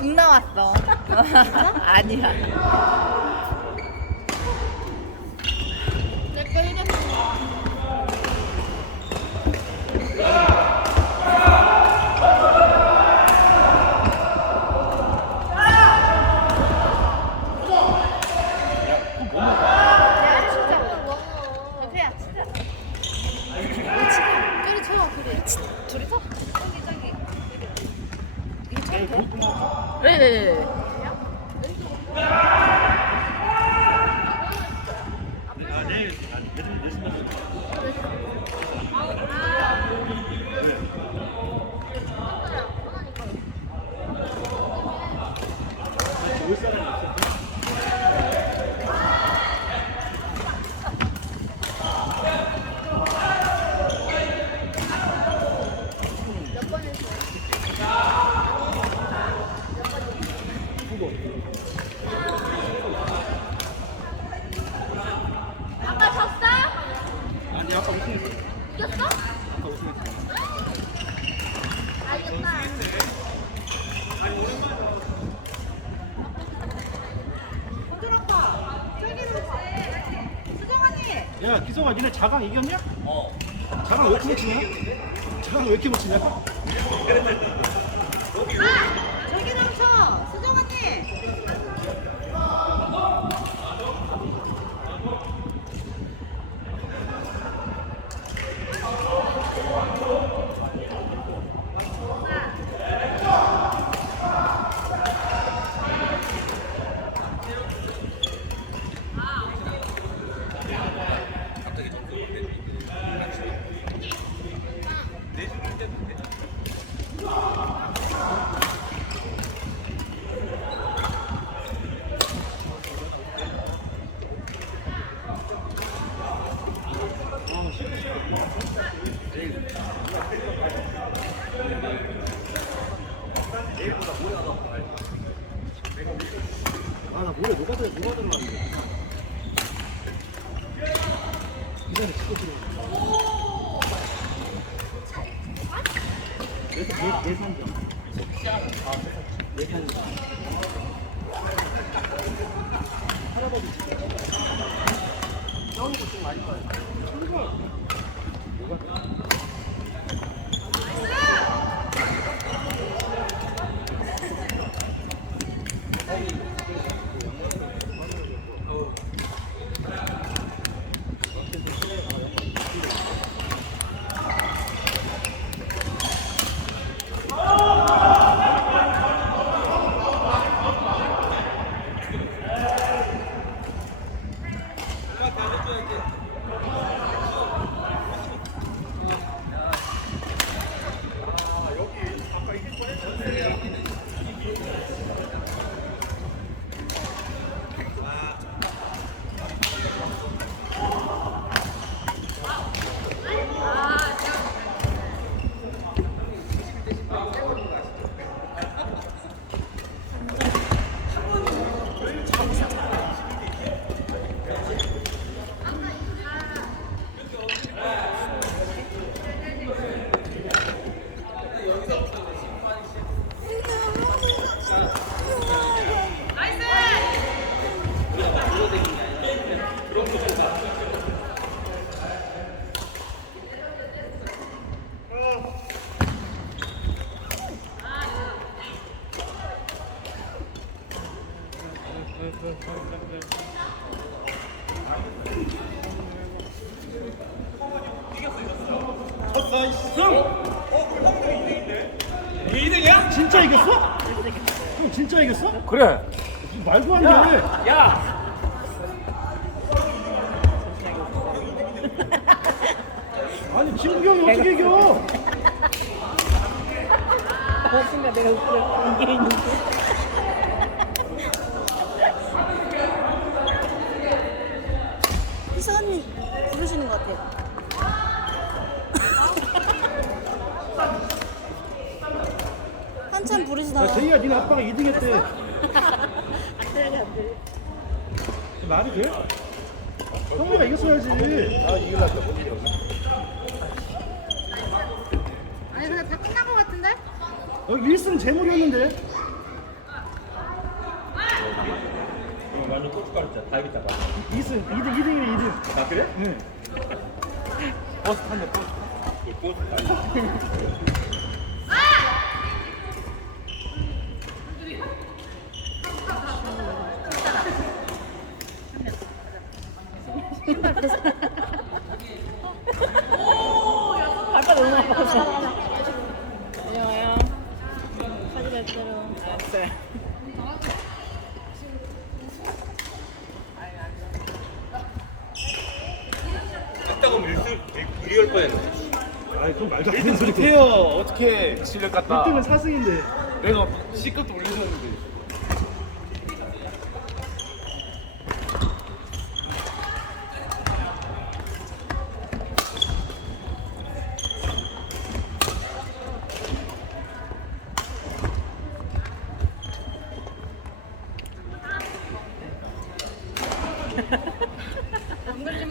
등 나왔어. 아니야. 내거 이랬어. 야, 진짜. 대표야, 진짜. 그래 쳐 그래. 둘이서? 저기, 저기. 이게 쳐도 돼? 네네네. 아 내일 아니 내일 내일 만나 올 사람이 없어. 몇번 했어? 아까 졌어? 아니 아까 우승했어. 이겼어? 아까 우승했어. 아 이겼다. 야 기성아 니네 자강 이겼냐? 어. 자강 왜 이렇게 못 치냐? 자강 왜 이렇게 못 치냐? 아 나 모레 누가 들 누가 들어가는데? 이전에 찍고 들어. 내 내산점. 내산점. 진짜 이겼어? 그래. 말도 안 돼. 야. 아니 진국이 형이 어떻게 이겨? 어, 순간 내가 웃겨. 이게 있는데. 튕겼대. 안 들려, 안 들려. 말이 돼? 형이가 이겼어야지. 아, 이길라다 아니, 근데 다 끝난 것 같은데? 여기 1승 제목이었는데. 어, 완전 고춧가루 짜다 이겼다 2승, 2등, 2등이네, 2등. 아 그래? 네. 버스 탄다 버스. 버스 탄다. 춧가루. 아까 너무 아파서. 했다고 밀수 밀 뻔했네. 아이, 그럼 말도 안 되는 소리. 태요 어떻게 실력 같다 1등은 4승인데. 내가 C급도 올려줬는데 승경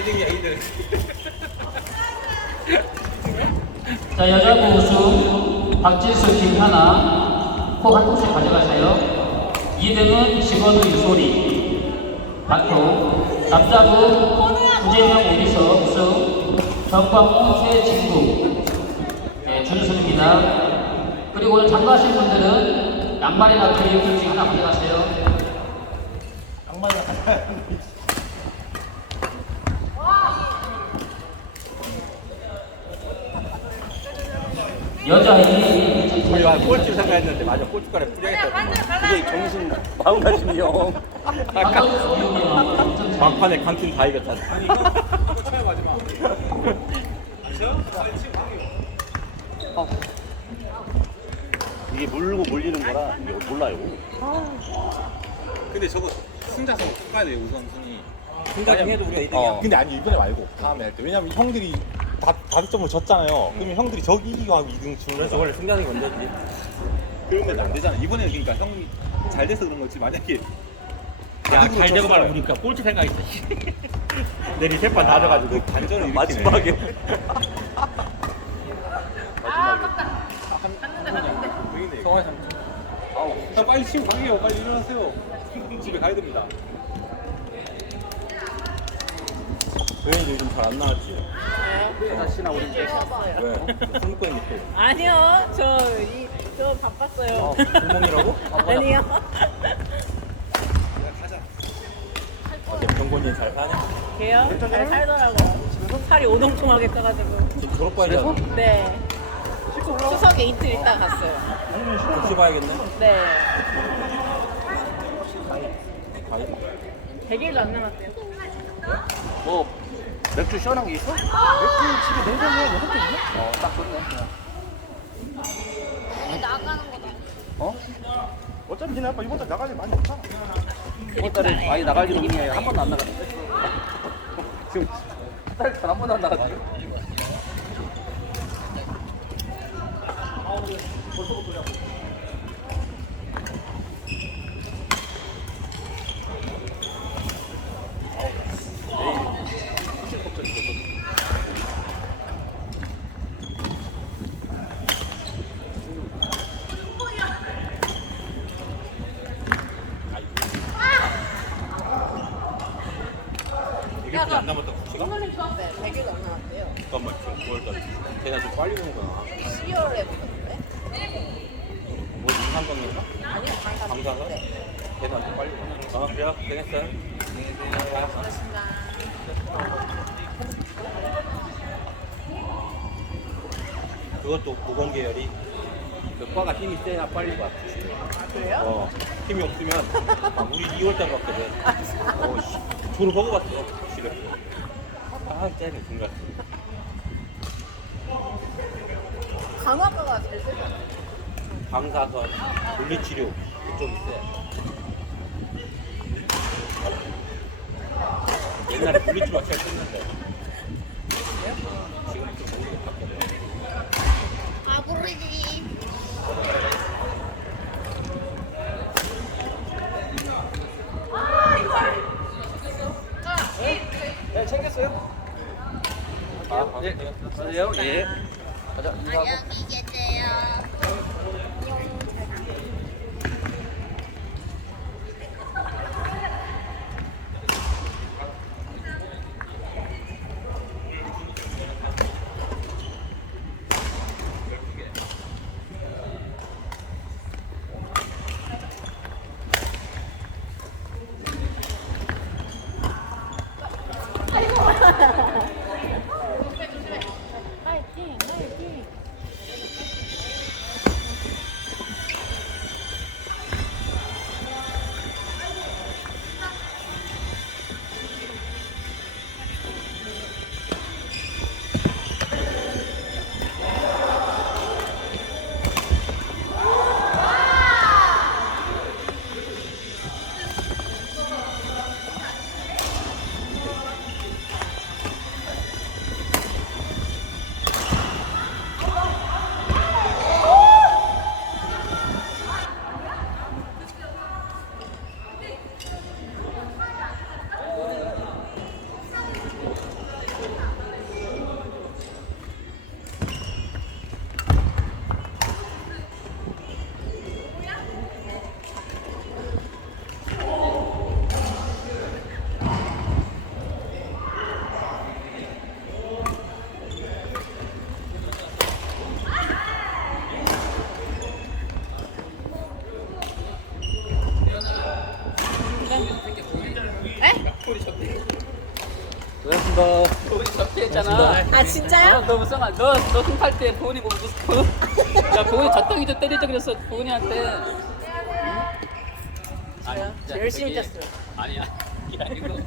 2등이야 2등. 자, 여자부 우승 박진수 김하나 코한 통씩 가져가세요. 2등은 직원우 유소리 박효 남자부 구재명 오비서 우승 정광훈 최진구 네, 준수입니다. 그리고 오늘 참가하신 분들은 양말이나 그림 둘 중에 하나 가져가세요. 여자이 우리가 꼴찌 생각했는데 맞아 고춧가루 뿌려야겠다. 그게 정신 마음가짐이요. 아까 막판에 강팀 다 이겼잖아. 이게 물고 몰리는 거라 이게 몰라요 근데 저거 승자서 뽑아야 돼요 우선순위 승자전 해도 우리가 2등이야. 어. 근데 아니 이번에 말고 다음에 할 때 왜냐면 형들이 다 다섯 점을 졌잖아요 그러면 형들이 저기 이기고 하고 2등 주는 그래서 원래 승자는 건데. 그러면 안 되잖아 이번에는 그러니까 형이 잘 돼서 그런 거지 만약에 야, 잘 되고 졌어요. 말보니까 꼴찌 생각했어. 내리 세판 다 져가지고. 반전을 일으키네. 마지막에. 성화 삼촌 아우 형 빨리 치고 가게요 빨리 일어나세요 집에 가야 됩니다 도현이 요즘 잘 안 나왔지? 다시나 우리 이제 왜? 승권이 밑에. 아니요. 저, 이, 저 바빴어요. 어, 구멍이라고? 아니요. 병곤이 잘 사네? 걔요? 잘 살더라고요. 살이 오동통하게 떠가지고. 지금 졸업 과이잖아. 네. 추석에 이틀 있다 갔어요. 혹시 봐야겠네? 네. 과이. 100일도 안 남았대요. 뭐 맥주 시원한 게 있어? 맥주 집에 냉장고에 6개 있네? 어딱 좋네 우리 나가는 거다. 어? 어차피 니네 아빠 이번 달 나갈 일 많이 없잖아. 이번 달에 많이 나갈 일이 없네 한 번도 안 나갔는데 지금 딸한 번도 안 나갔지 이게 안 남았다, 혹시가? 네, 100일도 안 남았대요. 잠깐만, 지금 9월까지. 걔가 좀 빨리 오는구나. 12월에 붙었는데? 아니요, 방금. 방사선? 걔가 좀 빨리? 어, 그래요? 되겠어요? 그것도 보건 계열이 그 과가 힘이 세야 빨리 가. 그래요? 어, 힘이 없으면 아, 우리 2월달 갔거든. 어, 씨, 졸업 보고 갔어. 집에. 아, 쟤는 중간. 간호학과가 제일 세잖아. 방사선, 물리치료 그쪽이 세. 옛날에 물리치료가 제일 셌는데. 지금 좀 모르게 바뀌었네. 아부르지. 네, 챙겼어요? 아, 예. 가세요. 예. 가자, 인사하고. 안녕히 계세요. 고맙습니다. 우리 접대했잖아. 아 진짜요? 어, 너 무슨 말? 너, 너 승팔 때 보은이 뭐 무슨 야 보은이 젖덩이 좀 때리자 그랬어 보은이한테. 아니, 야, 열심히 저기- 쪘어요. 아니야. 이게 아니고.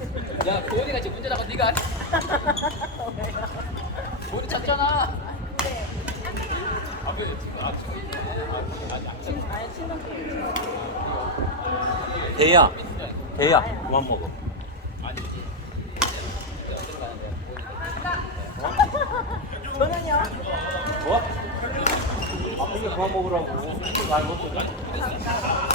야 보은이가 지금 문제 나고 네가 보은이 졌잖아. 대야, 대야, 그만 먹어. 저는요. 뭐? 아, 이게 그만 먹으라고. 잘 먹거든.